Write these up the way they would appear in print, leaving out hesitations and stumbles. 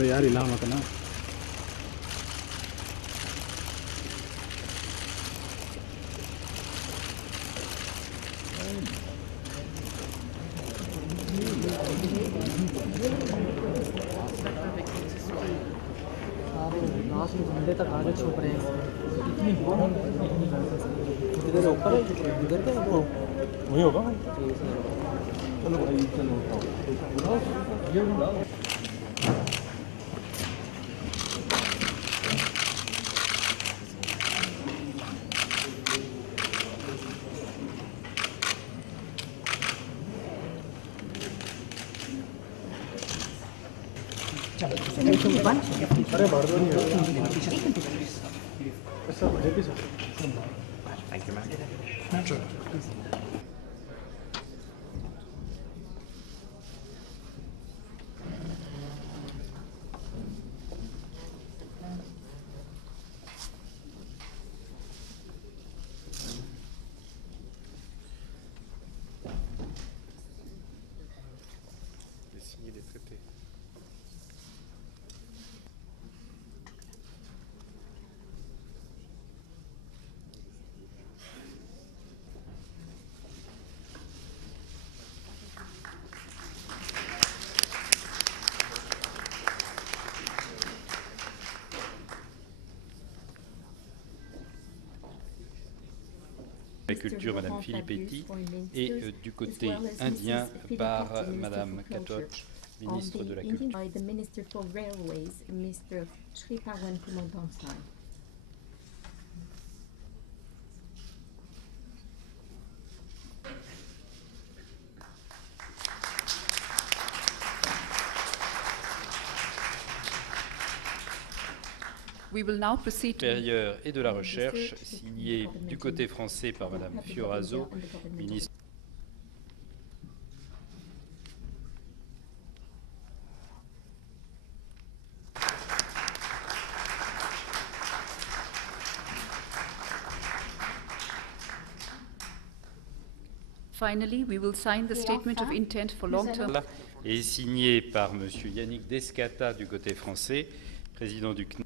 यार इलाम मत ना लास्ट घंटे तक आगे छुप रहे हैं इतनी इधर ऊपर है इधर क्या वो वही होगा चलो भाई चलो अरे भर दो नहीं ऐसा मुझे भी sir thank you ma'am signer des traités. La culture, Madame Filippetti, et du côté indien par Madame Katoch, ministre de la Culture. The Minister for Railways, Mr. Sripawan Kumantonsai. We will now proceed to Supérieur et de la Recherche, signé du côté français par Madame Fioraso, ministre. Finally, we will sign the statement of intent for long-term. Et signé par Monsieur Yannick Descata du côté français, président du CNES.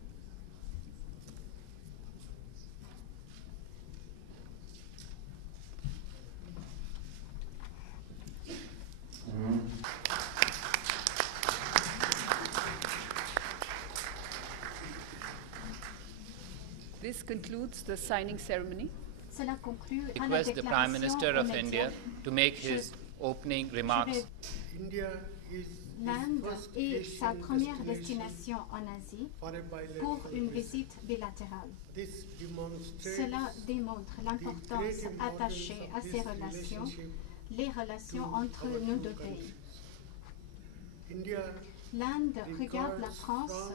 This concludes the signing ceremony. Cela conclut Request the Prime Minister of India to make his opening remarks. L'Inde est sa première destination en Asie pour une visite bilatérale. Cela démontre l'importance attachée à ces relations, les relations entre nos deux pays. L'Inde regarde la France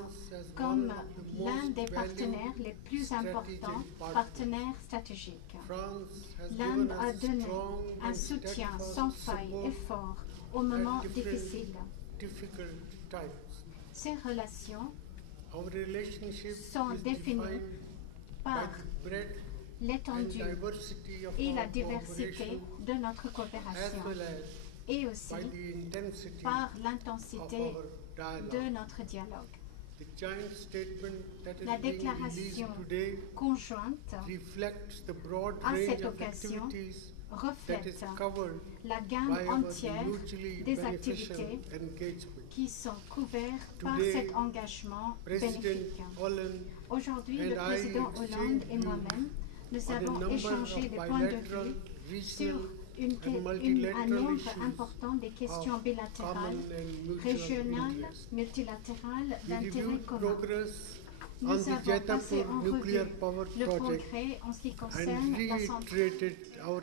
comme l'un des partenaires les plus importants, partenaires stratégiques. L'Inde a donné un soutien sans faille et fort aux moments difficiles. Ces relations sont définies par l'étendue et la diversité de notre coopération et aussi par l'intensité de notre dialogue. La déclaration conjointe à cette occasion reflète la gamme entière des activités qui sont couvertes par cet engagement bénéfique. Aujourd'hui, le président Hollande et moi-même, nous avons échangé des points de vue sur un nombre important des questions bilatérales, régionales, multilatérales d'intérêt commun. Nous avons passé en revue le progrès en ce qui concerne la santé, pour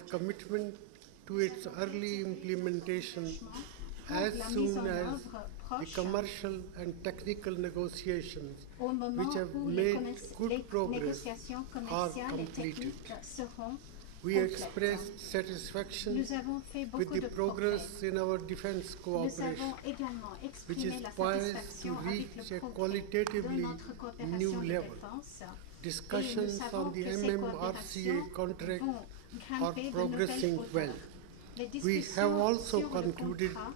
la mise en œuvre approche commercial and technical negotiations au moment which have où les made good progress négociations are commerciales et completed. techniques seront We complètes. expressed satisfaction Nous avons fait with beaucoup the de progrès. progress in our defense Nous cooperation, avons également which exprimé is la poised to satisfaction avec reach le a progrès de qualitatively notre coopération new de level. défense. Discussions Et nous savons on the que ces MMRCA coopérations contract vont are grimper de nouvelles progressing hauteurs. well. Les We discussions have also sur le concluded contrat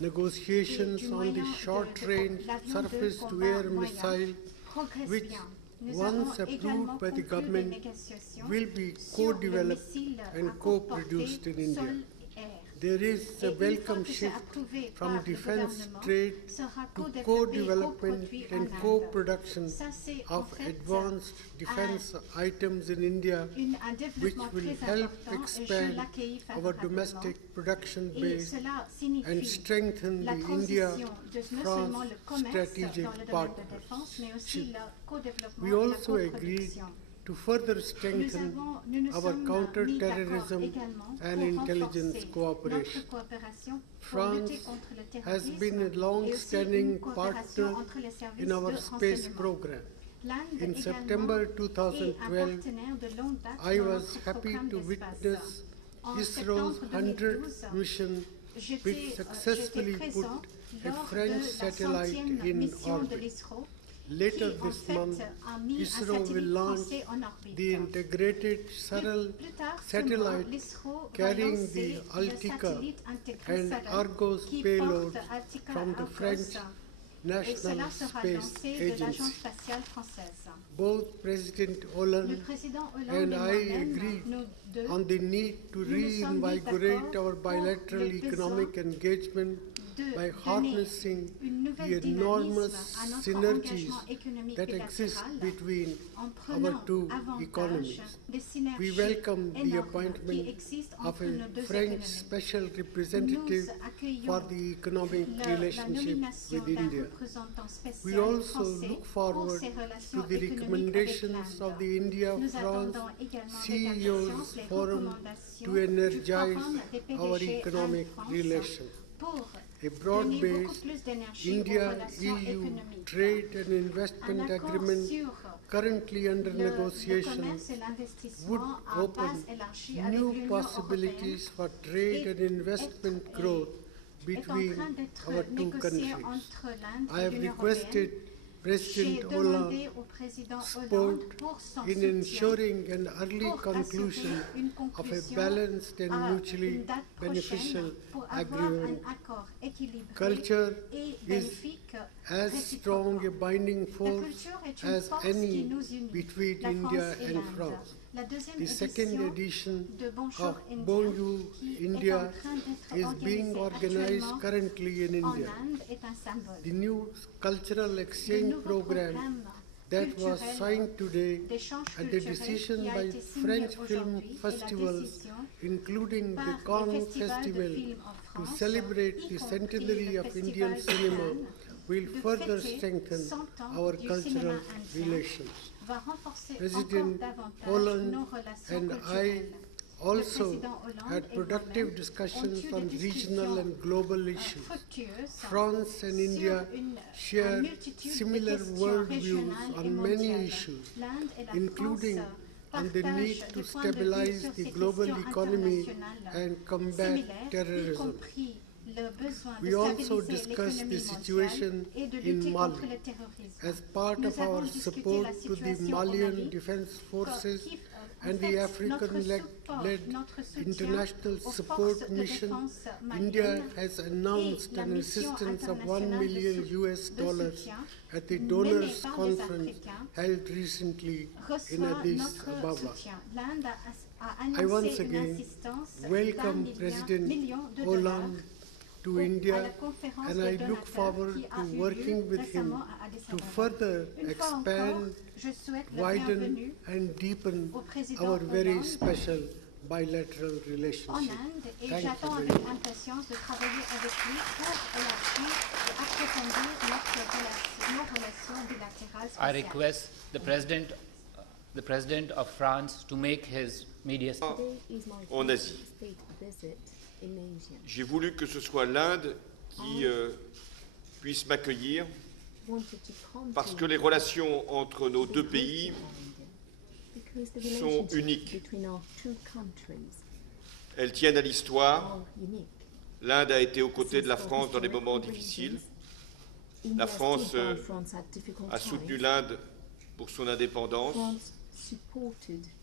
negotiations du on the moyen short-range l'avion de surface-to-air combat moyen missile, progresse which, bien. Nous once avons également approved by the conclu des government, négociations will be sur le co-developed missile and à coque-portée co-produced in India. sol-air. There is Et a une fois welcome que c'est shift approuvé from par le defense gouvernement, trade sera to co-développé et co-development coproduit en and Inde. co-production Ça, c'est en of fait advanced defense items in India, un which développement will très help important et je expand l'accueille our favorablement. domestic production Et base cela and signifie strengthen la the transition de non India-France seulement le commerce strategic dans le domaine de défense, mais aussi partnership. le co-développement We et la also agreed coproduction. to further strengthen Nous nous our sommes mis d'accord counter-terrorism également and pour intelligence renforcer cooperation. notre coopération pour France lutter contre le has terrorisme been a et aussi long-standing une coopération partner entre les services in our de space renseignement. program. L'Inde In également September est un 2012, partenaire de longue date I dans was notre happy programme to d'espace. witness En ISRO's septembre 100th 2012, mission, j'étais which successfully put présent a lors French de la satellite 100e in mission de orbit. l'ISRO, Later qui en this fait month, a mis un ISRO will satellite launch français en orbite. the integrated Saral Plus tard ce mois, satellite l'ISRO va carrying lancer the le Altica satellite intégré and Saral Argos qui payloads porte Altica from the Argos, French et National cela sera Space lancé de l'Agence Agency. spatiale française. Both President Le Hollande président and Hollande et I moi-même, agreed nous deux, on the need to nous nous sommes mis reinvigorate d'accord our pour bilateral le besoin economic engagement de by donner harnessing une the nouvelle enormous dynamisme à notre synergies engagement économique that exist bilatéral between en our prenant two avantage economies. des synergies We welcome the énormes appointment qui existent of entre nos a deux French économies. special representative Nous accueillons for the economic la relationship nomination with d'un India. représentant spécial We also français look pour forward ses to relations the économiques avec recommendations of l'Inde. the Nous India-France attendons également avec CEO's impatience les Forum recommandations to du energize Forum des our PDG economic Inde-France relations. pour A donner beaucoup broad-based plus d'énergie aux relations India-EU économiques. trade and Un investment accord agreement sur currently under le negotiation commerce et would l'investissement à base open élargie avec new l'Union européenne possibilities for trade and investment growth est en between train d'être our two négocié countries. entre l'Inde I et have l'Union requested européenne. J'ai President demandé Hollande au président support Hollande pour son in soutien ensuring an early pour conclusion assurer une of a conclusion balanced and à mutually une date beneficial prochaine pour avoir agreement. un accord équilibré Culture et is bénéfique as strong a réciproquement. binding La force culture est une as force any qui nous unit, between la India France et and l'Inde. France. La deuxième The second édition edition de Bonjour of India, Bonjour qui est India en train d'être is being organisée organized actuellement currently in en India. Inde est un symbole. The new cultural Le exchange nouveau program programme that was culturel signed today d'échange and the culturel decision qui a by été signé French film aujourd'hui et la festivals, décision including the par les Cannes festivals de Festival, films en to France, celebrate y the compris centenary le of Festival Indian de cinema Cannes, will de further fêter strengthen 100 ans our du cultural cinéma indien, relations. va renforcer President encore davantage Hollande nos relations and I culturelles. also président Hollande had et productive moi-même discussions ont eu on des regional discussions, and global issues. fructueuses France and India sur une share multitude de similar questions worldviews régionales et on many mondiales. issues, L'Inde et la including France on the need partagent to des points de vue stabilize sur the ces global questions economy internationales and combat similaires, y terrorism. compris le besoin We de also stabiliser discussed the l'économie situation mondiale et de in lutter Mali. contre le terrorisme. As part Nous of avons our discuté support la to the situation au Malian Mali, Defense Forces qui, en and fait, the notre African-led support, notre soutien international aux support forces de mission, défense India maliennes has announced et la an mission assistance of internationale $1 million de soutien at the menée donors par les conference Africains held recently in reçoit Addis notre Ababa. soutien. L'Inde a I once annoncé une again assistance welcome d'1 President million de Hollande dollars to à la India, conférence and des I look donateurs forward qui a to eu lieu working with him récemment à Addis to Ababa. further Une fois encore, expand, je souhaite la widen bienvenue and deepen au président our very Hollande special bilateral en relationship. Inde et Thank j'attends you avec very much. impatience de travailler avec lui pour élargir et approfondir nos relations bilatérales I spéciales. request the President of France to make his media En Asie. J'ai voulu que ce soit l'Inde qui puisse m'accueillir wanted to come parce to que les relations entre nos deux pays because the sont relationship uniques. between our two countries Elles tiennent à l'histoire. are unique. L'Inde a été aux côtés de la France dans les moments difficiles. La France a soutenu l'Inde pour son indépendance,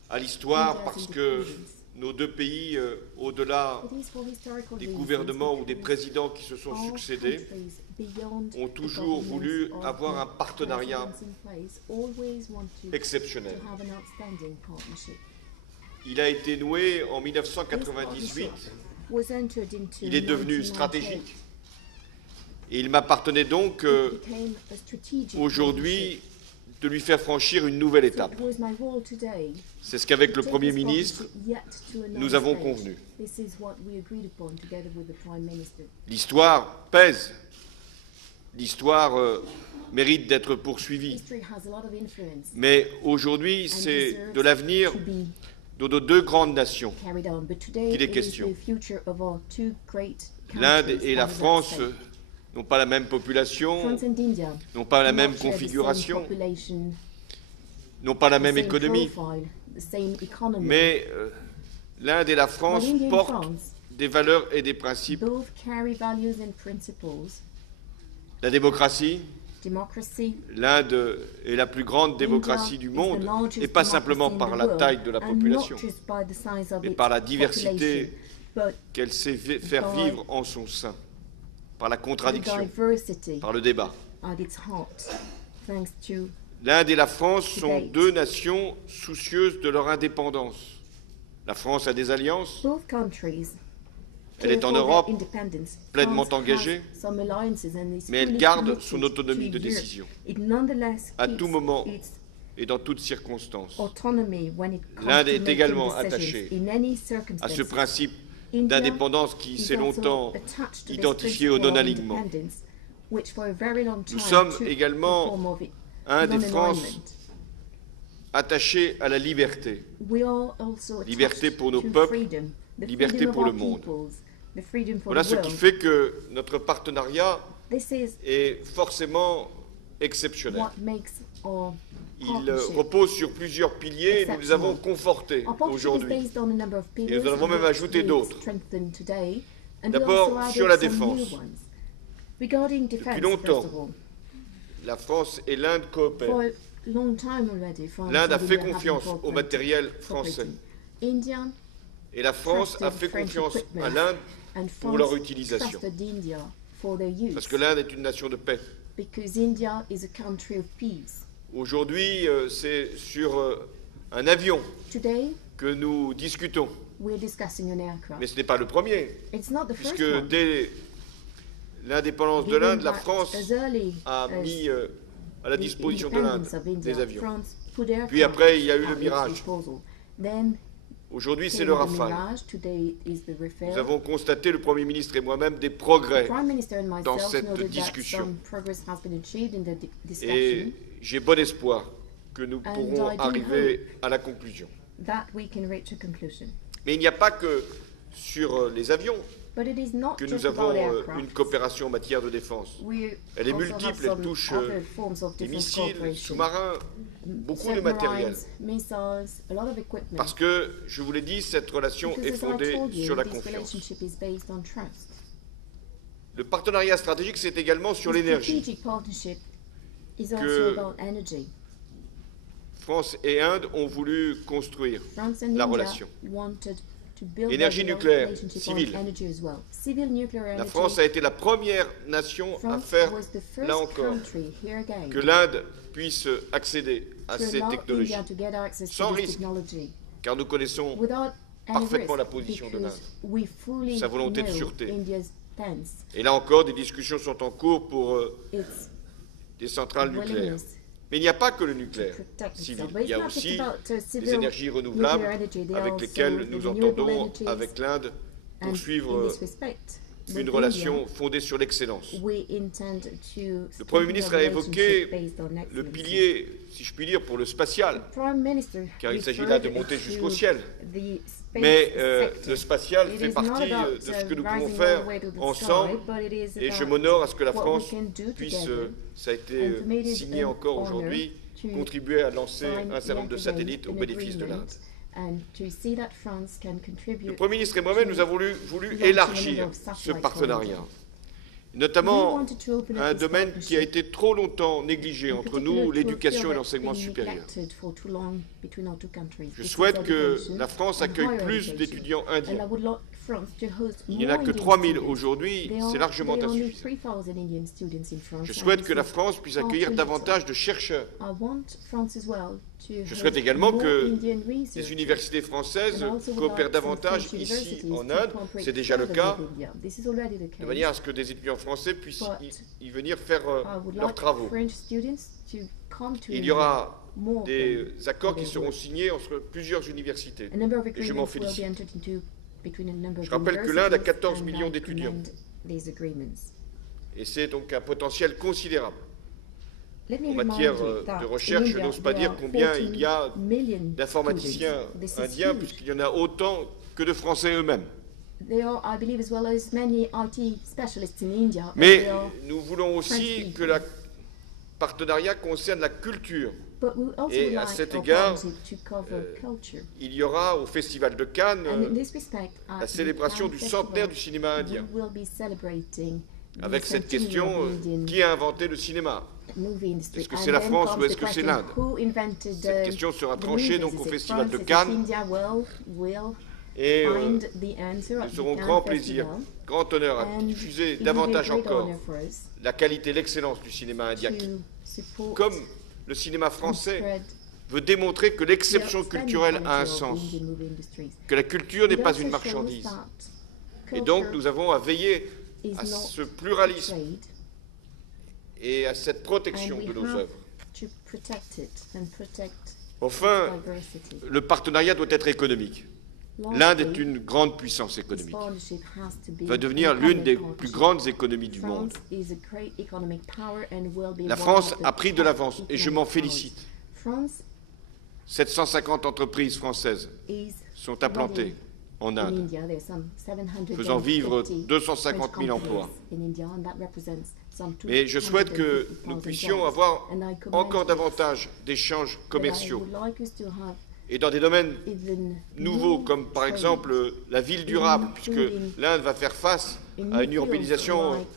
à l'histoire parce que nos deux pays, au-delà des gouvernements ou des présidents qui se sont succédés, ont toujours voulu avoir un partenariat exceptionnel. Il a été noué en 1998, il est devenu stratégique et il m'appartenait donc aujourd'hui de lui faire franchir une nouvelle étape. C'est ce qu'avec le Premier ministre, nous avons convenu. L'histoire pèse, l'histoire mérite d'être poursuivie, mais aujourd'hui c'est de l'avenir de nos deux grandes nations qu'il est question. L'Inde et la France n'ont pas la même population, n'ont pas la même configuration, n'ont pas la même économie, mais l'Inde et la France portent des valeurs et des principes. La démocratie, l'Inde est la plus grande démocratie du monde, et pas simplement par la taille de la population, mais par la diversité qu'elle sait faire vivre en son sein, par la contradiction, par le débat. L'Inde et la France sont deux nations soucieuses de leur indépendance. La France a des alliances, elle est en Europe, pleinement engagée, mais elle garde son autonomie de décision, à tout moment et dans toutes circonstances. L'Inde est également attachée à ce principe d'indépendance qui s'est longtemps identifié au non-alignement. Nous sommes également Inde et France attachés à la liberté. Liberté pour nos peuples, liberté pour le monde. Voilà ce qui fait que notre partenariat est forcément exceptionnel. Il repose sur plusieurs piliers et nous les avons confortés aujourd'hui. Et nous en avons même ajouté d'autres. D'abord, sur la défense. Depuis longtemps, la France et l'Inde coopèrent. L'Inde a fait confiance au matériel français. Et la France a fait confiance à l'Inde pour leur utilisation. Parce que l'Inde est une nation de paix. Aujourd'hui, c'est sur un avion que nous discutons. Mais ce n'est pas le premier, puisque dès l'indépendance de l'Inde, la France a mis à la disposition de l'Inde des avions. Puis après, il y a eu le Mirage. Aujourd'hui, c'est le Rafale. Nous avons constaté, le Premier ministre et moi-même, des progrès dans cette discussion. Et j'ai bon espoir que nous pourrons arriver à la conclusion. Mais il n'y a pas que sur les avions que nous avons une coopération en matière de défense. Elle est multiple, elle touche des missiles, sous-marins, beaucoup de matériel. Parce que, je vous l'ai dit, cette relation est fondée sur la confiance. Le partenariat stratégique, c'est également sur l'énergie. Que France et Inde ont voulu construire la relation. Énergie nucléaire, civile. La France a été la première nation à faire, là encore, que l'Inde puisse accéder à ces technologies, sans risque, car nous connaissons parfaitement la position de l'Inde, sa volonté de sûreté. Et là encore, des discussions sont en cours pour des centrales nucléaires. Mais il n'y a pas que le nucléaire civil, il y a aussi les énergies renouvelables avec lesquelles nous entendons, avec l'Inde, poursuivre une relation fondée sur l'excellence. we intend to Le Premier ministre a évoqué based on le excellence. pilier, si je puis dire, pour le spatial, Prime Minister car il s'agit là de referred monter to jusqu'au ciel. the space Mais sector. le spatial It fait is not partie about, de ce que nous rising pouvons all faire the way to the ensemble, sky, but it is et je about m'honore à ce que la what we France can do puisse, together. ça a été And for me, it is signé an encore honor aujourd'hui, to contribuer à lancer sign un certain nombre de yet satellites again au an bénéfice de agreement l'Inde. and to see that France can contribute Le Premier ministre et moi-même, nous avons voulu launching a élargir number of ce satellites partenariat, for We notamment wanted to open up un this domaine qui a partnership, été trop longtemps négligé in entre particular nous, to a l'éducation field et that's l'enseignement been supérieur. neglected for too long between our two countries. Je This is souhaite que education la France and accueille higher plus education. d'étudiants And I indiens. would like France to host Il n'y en a more que Indian 3000 students. aujourd'hui, There c'est are largement only insuffisant. 3,000 Indian students in France, Je and souhaite this que la is France puisse far accueillir too davantage de chercheurs. little. I want France as well to Je host souhaite également more que Indian les researchers. universités françaises And I also would coopèrent like some davantage French ici universities en to Inde, cooperate c'est déjà le further cas, with India. This is already the de case. manière à ce que des étudiants français puissent But y venir faire I would leurs like travaux. French students to come to Il y India. aura More of des them. accords qui They seront will. signés entre plusieurs universités. A number of Et je m'en agreements will be félicite. entered into between a number Je of rappelle que l'Inde a universities, 14 and millions I d'étudiants. commend these agreements. Et c'est donc un potentiel considérable. Let me En remind matière you that de in recherche, je India, n'ose pas there dire are combien 14 il y a million d'informaticiens students. This is indiens, huge. puisqu'il y en a autant que de Français eux-mêmes. There are, I believe, as well as many IT specialists in India. as Mais there are, nous voulons aussi que le partenariat concerne la culture. but we also et would à like cet our égard, partnership to cover culture. Il y aura au Festival de Cannes And in this respect, la at célébration the du Cannes centenaire Festival, du cinéma indien, we will be celebrating the avec cette centenary question of the Indian qui a inventé le cinéma? movie industry. Est-ce que And c'est la then France comes ou est-ce the que c'est question, l'Inde? who invented Cette question sera the tranchée movies? donc Is au it Festival France? de Is it Cannes. India? Well, we'll Et find the answer at nous the aurons Cannes grand plaisir, Festival. grand honneur à And diffuser it will be a davantage great encore honor for us la qualité, l'excellence du cinéma indien, to support comme le cinéma and français spread veut démontrer que the l'exception outstanding culturelle a un culture of sens, Indian movie industries. que la culture n'est It pas also une shows marchandise. that Et donc culture nous avons à veiller is à not ce pluralisme trade, et à cette protection and we de nos have œuvres. to protect it and protect Enfin, diversity. le partenariat doit être économique. L'Inde est une grande puissance This économique, partnership has to be va devenir an l'une des economic plus partnership. grandes économies du monde. France is a great economic power and will be La one France of the a pris de top l'avance et je m'en economic félicite. powers. France 750 entreprises françaises is sont implantées en in Inde, India. There's some 750 faisant vivre French 250 000 companies emplois. in India, and that represents some Mais je souhaite que 250,000 nous jobs. puissions avoir And I commend encore it. davantage d'échanges But I commerciaux would like us to have et dans des domaines even nouveaux more comme par trade exemple la ville durable, puisque including l'Inde va faire face in à une new fields urbanisation like,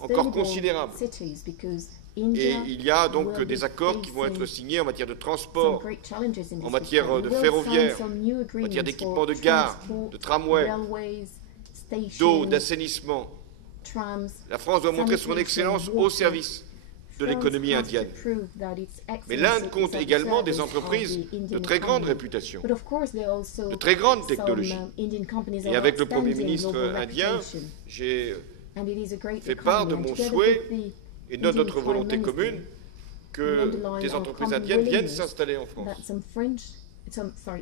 encore sustainable considérable. cities, because Et India il y a donc will des be accords qui vont être facing signés en matière de some transport, great challenges in this en matière respect. de We will ferroviaire, sign some new en matière agreements d'équipement for de gare, transport, de tramway, railways, d'eau, stations, d'assainissement. trams. La France doit montrer son sanitation, excellence au water. service de France l'économie has to indienne. prove that its Mais excellence l'Inde is compte at the également des service of entreprises the de Indian très grande economy. réputation, But of course, there are also de très grande some, technologie. Indian companies Et of avec le Premier outstanding ministre global indien, reputation. j'ai And it is a great fait part de economy. And mon together souhait with the et de Indian notre Prime volonté Minister, commune que des entreprises indiennes viennent s'installer en France. that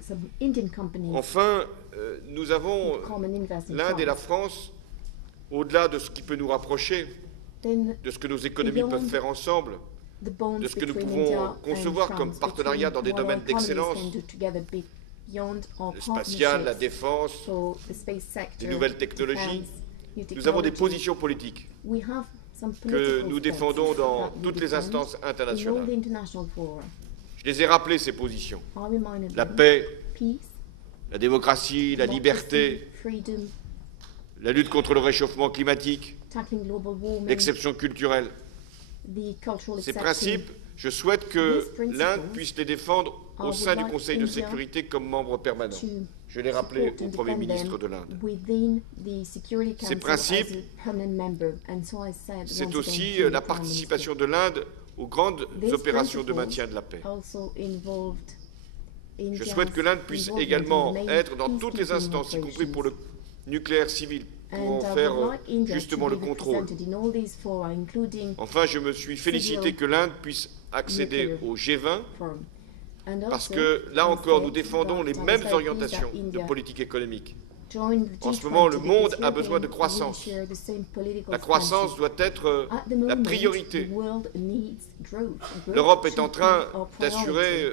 some Indian companies Enfin, nous avons come and invest in l'Inde et la France. France, au-delà de ce qui peut nous rapprocher, Then de ce que nos économies beyond peuvent faire ensemble, the bonds de ce que nous between pouvons India and concevoir comme France, partenariat dans des between what domaines our economies d'excellence, can do together beyond our le spatial, la partnerships défense, for the space sector, les nouvelles technologies. defense, new Nous avons des technology. positions politiques We have some que political nous stance défendons dans that we toutes les defend instances in all internationales. the international fora. Je les ai rappelées, ces positions. I reminded La them, paix, peace, la démocratie, la democracy, liberté, freedom, la lutte contre le réchauffement climatique, tackling global warming, l'exception culturelle. the cultural Ces exception. principes, je souhaite que These principles, l'Inde puisse les défendre I au would sein du like Conseil de India sécurité comme membre permanent. to Je l'ai rappelé support au and Premier defend ministre them de l'Inde. within the Security Ces Council principes, as a permanent member. And so I said C'est once aussi again to la the Prime participation de l'Inde aux grandes These opérations de principles maintien de la paix. also involved Je India's souhaite que l'Inde puisse involvement également in the main être dans toutes les peacekeeping instances, y compris pour operations. le nucléaire civil, pour And en I faire would like India justement to le be contrôle. represented in all these fora, including Enfin, je me suis félicité que l'Inde puisse accéder nuclear au G20 forum. And parce also, que là I encore, said nous défendons that les I was mêmes very pleased orientations that de India politique économique. En ce moment, le monde a besoin de croissance. La croissance doit être la priorité. L'Europe est en train d'assurer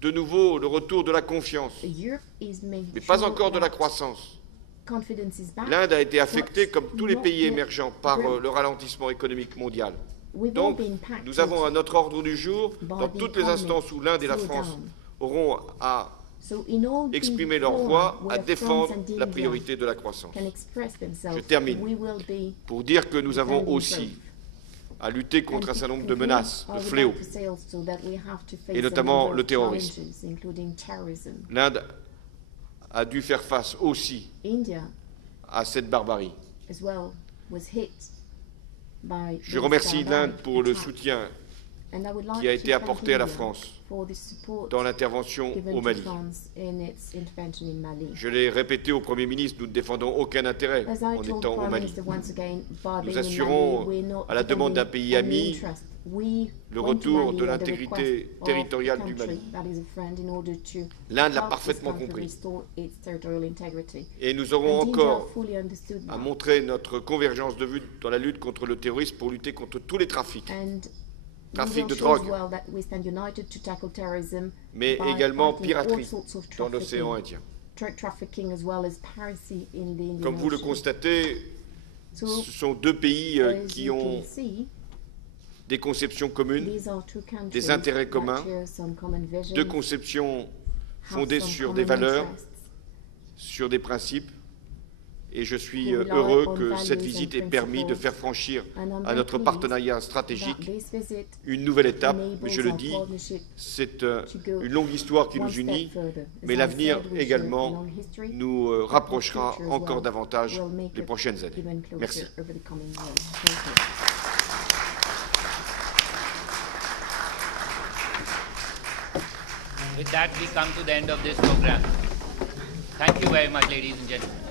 de nouveau le retour de la confiance, mais pas encore de la croissance. L'Inde a été affectée, comme tous les pays émergents, par le ralentissement économique mondial. Donc, nous avons à notre ordre du jour, dans toutes les instances où l'Inde et la France auront à exprimer leur voix, à défendre la priorité de la croissance. Je termine pour dire que nous avons aussi à lutter contre un certain nombre de menaces, de fléaux, et notamment le terrorisme. L'Inde a dû faire face aussi à cette barbarie. Je remercie l'Inde pour le soutien qui a été apporté à la France dans l'intervention au Mali. Je l'ai répété au Premier ministre, nous ne défendons aucun intérêt en étant au Mali. Nous assurons, à la demande d'un pays ami, le retour de l'intégrité territoriale du Mali. L'Inde l'a parfaitement compris. Et nous aurons encore à montrer notre convergence de vues dans la lutte contre le terrorisme pour lutter contre tous les trafics. Trafic de drogue, mais également piraterie dans l'océan Indien. Comme vous le constatez, ce sont deux pays qui ont des conceptions communes, des intérêts communs, deux conceptions fondées sur des valeurs, sur des principes. Et je suis heureux que cette visite ait permis de faire franchir à notre partenariat stratégique une nouvelle étape. Mais je le dis, c'est une longue histoire qui nous unit, mais l'avenir également nous rapprochera encore davantage les prochaines années. Merci. With that, we come to the end of this program. Thank you very much, ladies and gentlemen.